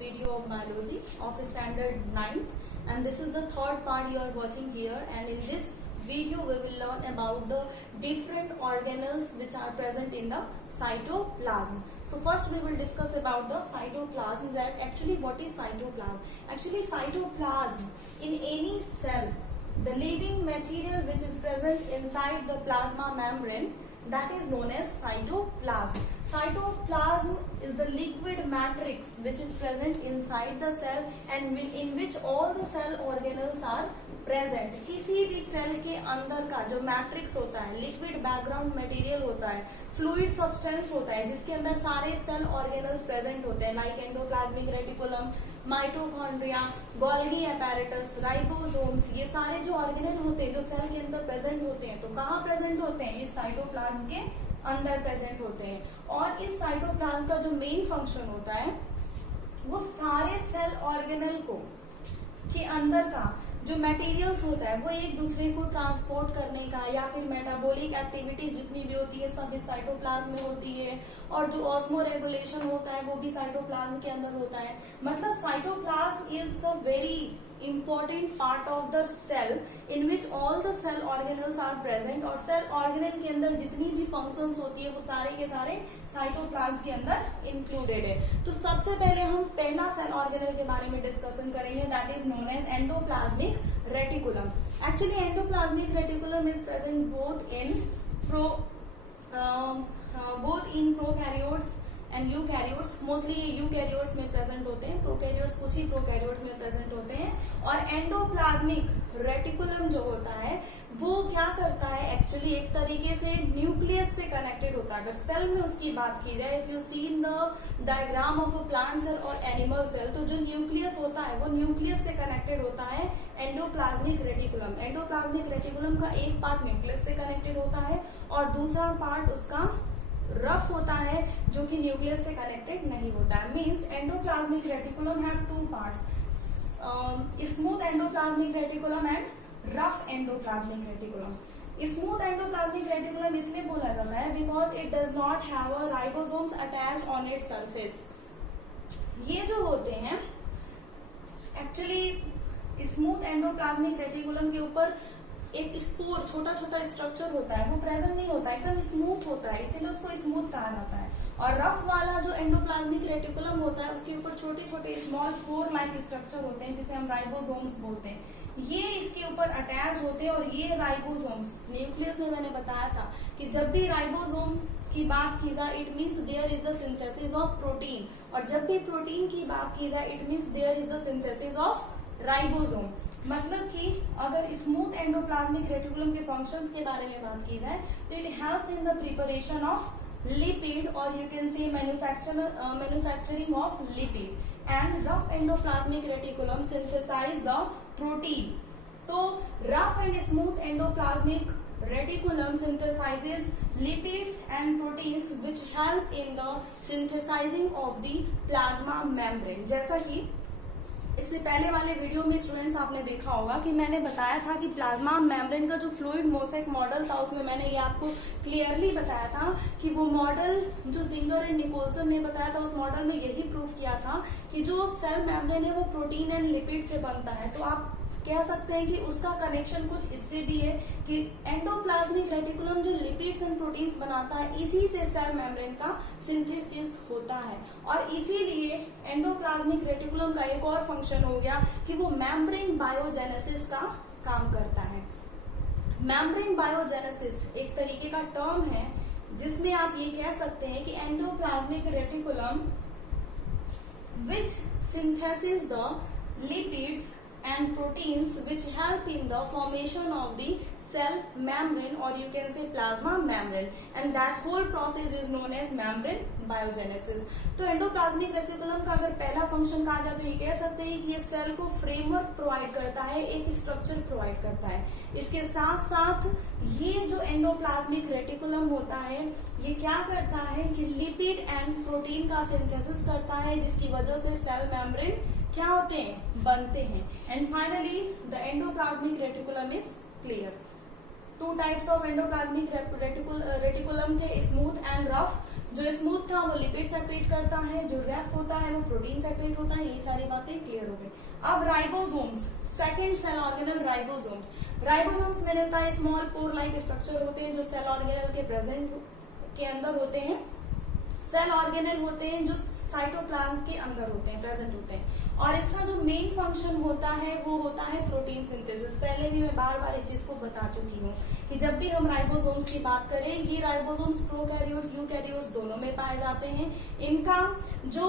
video of biology of standard 9, and this is the third part you are watching here. And in this video we will learn about the different organelles which are present in the cytoplasm. So first we will discuss about the cytoplasm, that actually what is cytoplasm. Actually cytoplasm in any cell, the living material which is present inside the plasma membrane, that is known as cytoplasm. Cytoplasm is the liquid matrix which is present inside the cell and in which all the cell organelles are present. किसी भी cell के अंदर का जो matrix होता है, liquid background material होता है, फ्लूइड सब्सटेंस होता है, जिसके अंदर सारे सेल ऑर्गेनल्स प्रेजेंट होते हैं, like endoplasmic reticulum, mitochondria, Golgi apparatus, ribosomes, ये सारे जो ऑर्गेनल होते हैं जो सेल के अंदर प्रेजेंट होते हैं, तो कहाँ प्रेजेंट होते हैं? इस साइटोप्लाज्म के अंदर प्रेजेंट होते हैं. और इस साइटोप्लाज्म का जो मेन फंक्शन होता है वो सारे सेल ऑर्गेनल को के अंदर का जो मटेरियल्स होता है वो एक दूसरे को ट्रांसपोर्ट करने का, या फिर मेटाबॉलिक एक्टिविटीज जितनी भी होती है सब इस साइटोप्लाज्म में होती है. और जो ऑस्मो रेगुलेशन होता है वो भी साइटोप्लाज्म के अंदर होता है. मतलब cytoplasm is the very important part of the cell in which all the cell organelles are present, और सेल ऑर्गेनल के अंदर जितनी भी फंक्शंस होती है वो सारे के सारे साइटोप्लाज्म के अंदर इंक्लूडेड है. तो सबसे पहले हम पहला सेल ऑर्गेनल के बारे में डिस्कशन करेंगे, that is known as endoplasmic reticulum. Actually endoplasmic reticulum is present both in prokaryotes and eukaryotes. Mostly ये यूकैरियोट्स में प्रेजेंट होते हैं, प्रोकैरियोट्स कुछ ही प्रोकैरियोट्स में प्रेजेंट होते हैं. और एंडोप्लाज्मिक रेटिकुलम जो होता है वो क्या करता है, एक्चुअली एक तरीके से न्यूक्लियस से कनेक्टेड होता है. अगर सेल में उसकी बात की जाए, if you see in the diagram of a plant cell और एनिमल सेल, तो जो न्यूक्लियस होता है वो न्यूक्लियस से कनेक्टेड होता है एंडोप्लाज्मिक रेटिकुलम. एंडोप्लाज्मिक रेटिकुलम का एक पार्ट न्यूक्लियस से कनेक्टेड होता है और दूसरा पार्ट उसका रफ होता है जो कि न्यूक्लियस से कनेक्टेड नहीं होता है. Means endoplasmic reticulum have two parts, smooth endoplasmic reticulum and rough endoplasmic reticulum. Smooth endoplasmic reticulum इसलिए बोला जाता है because it does not have a ribosomes attach on its surface. ये जो होते हैं एक्चुअली स्मूथ एंडोप्लाज्मिक रेटिकुलम के ऊपर एक स्पोर छोटा छोटा स्ट्रक्चर होता है, वो प्रेजेंट नहीं होता, एकदम स्मूथ होता है, इसीलिए उसको स्मूथ कहा जाता है. और रफ वाला जो एंडोप्लाज्मिक रेटिकुलम होता है उसके ऊपर छोटे छोटे स्मॉल पोर लाइक स्ट्रक्चर होते हैं जिसे हम राइबोसोम्स बोलते हैं. ये इसके ऊपर अटैच होते हैं और ये राइबोसोम्स, न्यूक्लियस में मैंने बताया था कि जब भी राइबोसोम्स की बात की जाए it means there is the synthesis of protein, और जब भी प्रोटीन की बात की जाए it means there is the synthesis of ribosome. मतलब कि अगर स्मूथ एंडोप्लाज्मिक रेटिकुलम के फंक्शंस के बारे में बात की जाए तो it helps in the preparation of lipid, और you can say manufacturing of lipid. And rough endoplasmic reticulum synthesize the protein. तो rough and smooth endoplasmic reticulum synthesizes lipids and proteins which help in the synthesizing of the plasma membrane. जैसा कि इससे पहले वाले video में students आपने देखा होगा कि मैंने बताया था कि प्लाज्मा मेम्ब्रेन का जो फ्लूइड मोसेक मॉडल था उसमें मैंने ये आपको क्लियरली बताया था कि वो मॉडल जो जिंगर एंड निकोलसन ने बताया था, उस मॉडल में यही प्रूव किया था कि जो सेल मेम्ब्रेन है वो प्रोटीन एंड लिपिड से बनता है. तो आप कह सकते हैं कि उसका कनेक्शन कुछ इससे भी है कि एंडोप्लाज्मिक रेटिकुलम जो लिपिड्स एंड प्रोटीन्स बनाता है, इसी से सेल मेम्ब्रेन का सिंथेसिस होता है. और इसीलिए एंडोप्लाज्मिक रेटिकुलम का एक और फंक्शन हो गया कि वो मेम्ब्रेन बायोजेनेसिस का काम करता है. मेम्ब्रेन बायोजेनेसिस एक तरीके का टर्म है जिसमें आप ये कह सकते हैं कि endoplasmic reticulum which synthesis the lipids and proteins which help in the formation of the cell membrane, or you can say plasma membrane, and that whole process is known as membrane biogenesis. तो endoplasmic reticulum का अगर पहला function कहा जाए तो ये कह सकते हैं कि ये सेल को फ्रेमवर्क प्रोवाइड करता है, एक स्ट्रक्चर प्रोवाइड करता है. इसके साथ साथ ये जो एंडोप्लाज्मिक रेटिकुलम होता है ये क्या करता है कि लिपिड एंड प्रोटीन का सिंथेसिस करता है, जिसकी वजह से सेल मेम्ब्रेन क्या होते हैं, बनते हैं. And finally the endoplasmic reticulum is clear. Two types of endoplasmic reticulum थे, स्मूथ एंड रफ। जो स्मूथ था वो लिपिड सेक्रेट करता है, जो रफ होता है वो प्रोटीन सेक्रेट होता है। ये सारी बातें क्लियर हो गई। अब ribosomes, second cell organelle ribosomes. Ribosomes में होता है स्मॉल पोर लाइक स्ट्रक्चर होते हैं जो सेल ऑर्गेनल के प्रेजेंट के अंदर होते हैं। सेल ऑर्गेनल होते हैं जो साइटोप्लाज्म के अंदर होते हैं, प्रेजेंट होते हैं। और इसका जो मेन फंक्शन होता है वो होता है प्रोटीन सिंथेसिस। पहले भी मैं बार बार इस चीज को बता चुकी हूँ कि जब भी हम राइबोसोम्स की बात करें, ये राइबोसोम्स प्रोकैरियोट्स यूकैरियोट्स दोनों में पाए जाते हैं। इनका जो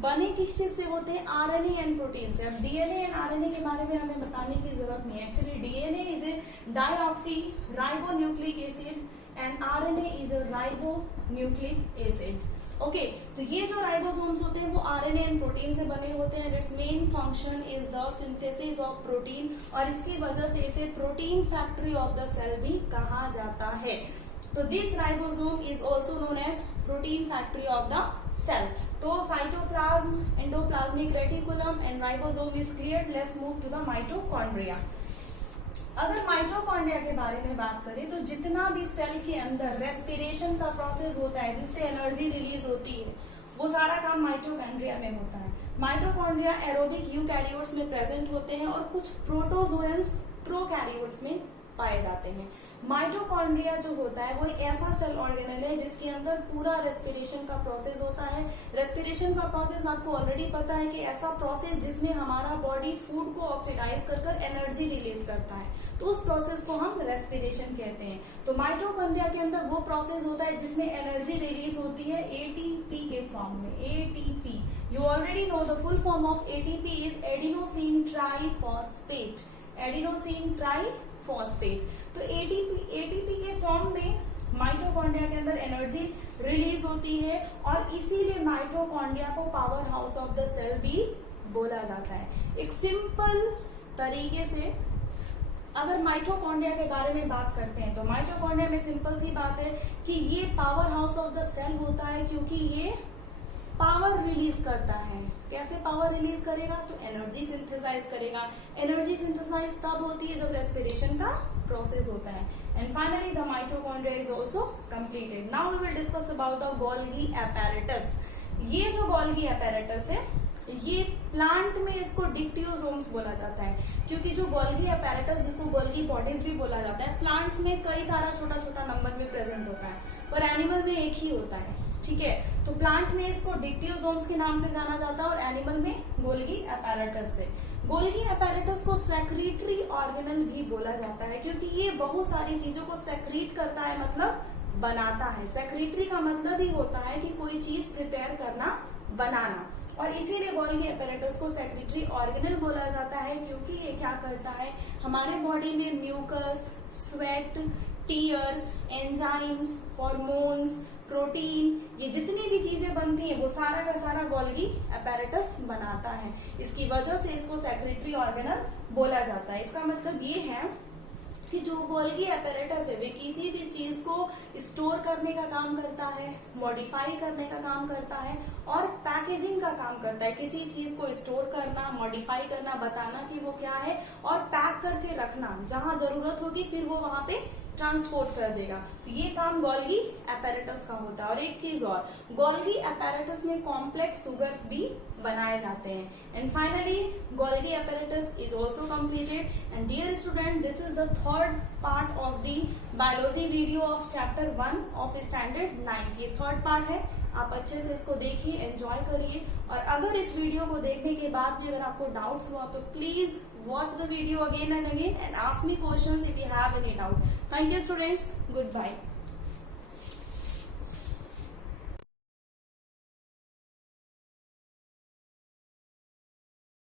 बने किस चीज से होते हैं, आरएनए एंड प्रोटीन से। अब डीएनए एंड आरएनए के बारे में हमें बताने की जरूरत नहीं है। Actually DNA is a deoxy ribonucleic acid and RNA is a ribonucleic acid. Okay, तो ये जो राइबोसोम्स होते हैं वो आरएनए एंड प्रोटीन से बने होते हैं। Its main function is the synthesis of protein, और इसकी वजह से इसे protein factory of the cell भी कहा जाता है। तो this ribosome is also known as protein factory of the cell. तो cytoplasm, endoplasmic reticulum and ribosome is clear. Let's move to the mitochondria. अगर माइटोकॉन्ड्रिया के बारे में बात करें तो जितना भी सेल के अंदर रेस्पिरेशन का प्रोसेस होता है जिससे एनर्जी रिलीज होती है, वो सारा काम माइटोकॉन्ड्रिया में होता है। माइटोकॉन्ड्रिया एरोबिक यूकैरियोट्स में प्रेजेंट होते हैं और कुछ प्रोटोजोएंस प्रोकैरियोट्स में पाए जाते हैं। माइटोकॉन्ड्रिया जो होता है वो एक ऐसा सेल ऑर्गेनल है जिसके अंदर पूरा रेस्पिरेशन का प्रोसेस होता है। रेस्पिरेशन का प्रोसेस आपको ऑलरेडी पता है कि ऐसा प्रोसेस जिसमें हमारा बॉडी फूड को ऑक्सीडाइज कर कर एनर्जी रिलीज करता है, तो उस प्रोसेस को हम रेस्पिरेशन कहते हैं। तो माइटोकॉन्ड्रिया के अंदर वो प्रोसेस होता है जिसमें एनर्जी रिलीज होती है एटीपी के फॉर्म में। ATP, you already know the full form of ATP is adenosine triphosphate. Adenosine triphosphate. तो एटीपी के फॉर्म में माइटोकॉन्ड्रिया के अंदर एनर्जी रिलीज होती है, और इसीलिए माइटोकॉन्ड्रिया को power house of the cell भी बोला जाता है। एक सिंपल तरीके से अगर माइटोकॉन्ड्रिया के बारे में बात करते हैं तो माइटोकॉन्ड्रिया में सिंपल सी बात है कि ये power house of the cell होता है, क्योंकि ये पावर रिलीज करता है। कैसे पावर रिलीज करेगा? तो एनर्जी सिंथेसाइज करेगा। एनर्जी सिंथेसाइज तब होती है जब रेस्पिरेशन का प्रोसेस होता है। And finally the mitochondria is also completed. Now we will discuss about the Golgi apparatus। ये जो गोल्गी apparatus है, ये प्लांट में इसको डिक्टियोसोम्स बोला जाता है, क्योंकि जो गोल्गी apparatus जिसको गोल्गी बॉडीज भी बोला जाता है, प्लांट्स में कई सारा छोटा छोटा नंबर में प्रेजेंट होता है, पर एनिमल में एक ही होता है। ठीक है, तो प्लांट में इसको डिक्टियोसोम्स के नाम से जाना जाता है और एनिमल में गोल्गी apparatus से। गोल्गी apparatus को सेक्रीटरी ऑर्गेनल भी बोला जाता है, क्योंकि ये बहुत सारी चीजों को सेक्रीट करता है, मतलब बनाता है। सेक्रेटरी का मतलब ही होता है कि कोई चीज प्रिपेयर करना, बनाना, और इसीलिए गोल्गी apparatus को सेक्रेटरी ऑर्गेनल बोला जाता है, क्योंकि ये क्या करता है, हमारे बॉडी में mucus, sweat, tears, enzymes, hormones, protein, ये जितनी भी चीजें बनती हैं वो सारा का सारा गोल्गी apparatus बनाता है। इसकी वजह से इसको सेक्रेटरी ऑर्गेनल बोला जाता है। इसका मतलब ये है कि जो गोल्गी apparatus है वे किसी भी चीज को स्टोर करने का काम करता है, मॉडिफाई करने का काम करता है और पैकेजिंग का काम करता है। किसी चीज को स्टोर करना, मॉडिफाई करना, बताना कि वो क्या है, और पैक करके रखना, जहां जरूरत होगी फिर वो वहां पे ट्रांसपोर्ट कर देगा। तो ये काम गोल्गी apparatus का होता है। और एक चीज और, गोल्गी apparatus में कॉम्प्लेक्स सुगर्स भी बनाए जाते हैं। And finally Golgi apparatus is also completed. And dear student, this is the third part of the biology video of chapter 1 of standard 9। ये थर्ड पार्ट है, आप अच्छे से इसको देखिए, एंजॉय करिए। और अगर इस वीडियो को देखने के बाद भी अगर आपको डाउट्स हुआ तो please watch the video again and again and ask me questions if you have any doubt. Thank you students. Goodbye.